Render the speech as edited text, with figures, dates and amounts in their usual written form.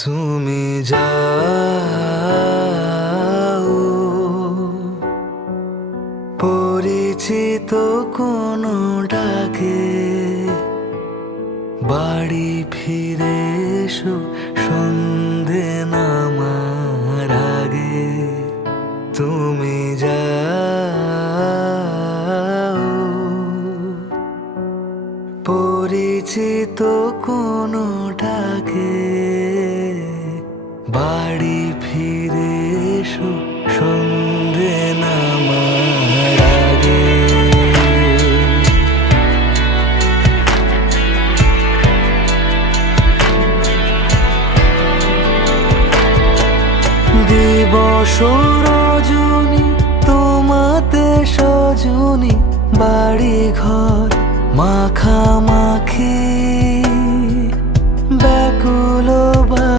তুমি যাও পরিচিত কোনো ডাকে, বাড়ি ফিরে এসো সন্ধে নামার আগে। তুমি যাও পরিচিত কোনো ডাকে, বাড়ি ফিরে এসো সন্ধে নামার আগে। দিবস রজনী তোমাতে সজনী, বাড়ি ঘর মাখামাখি, ব্যাকুল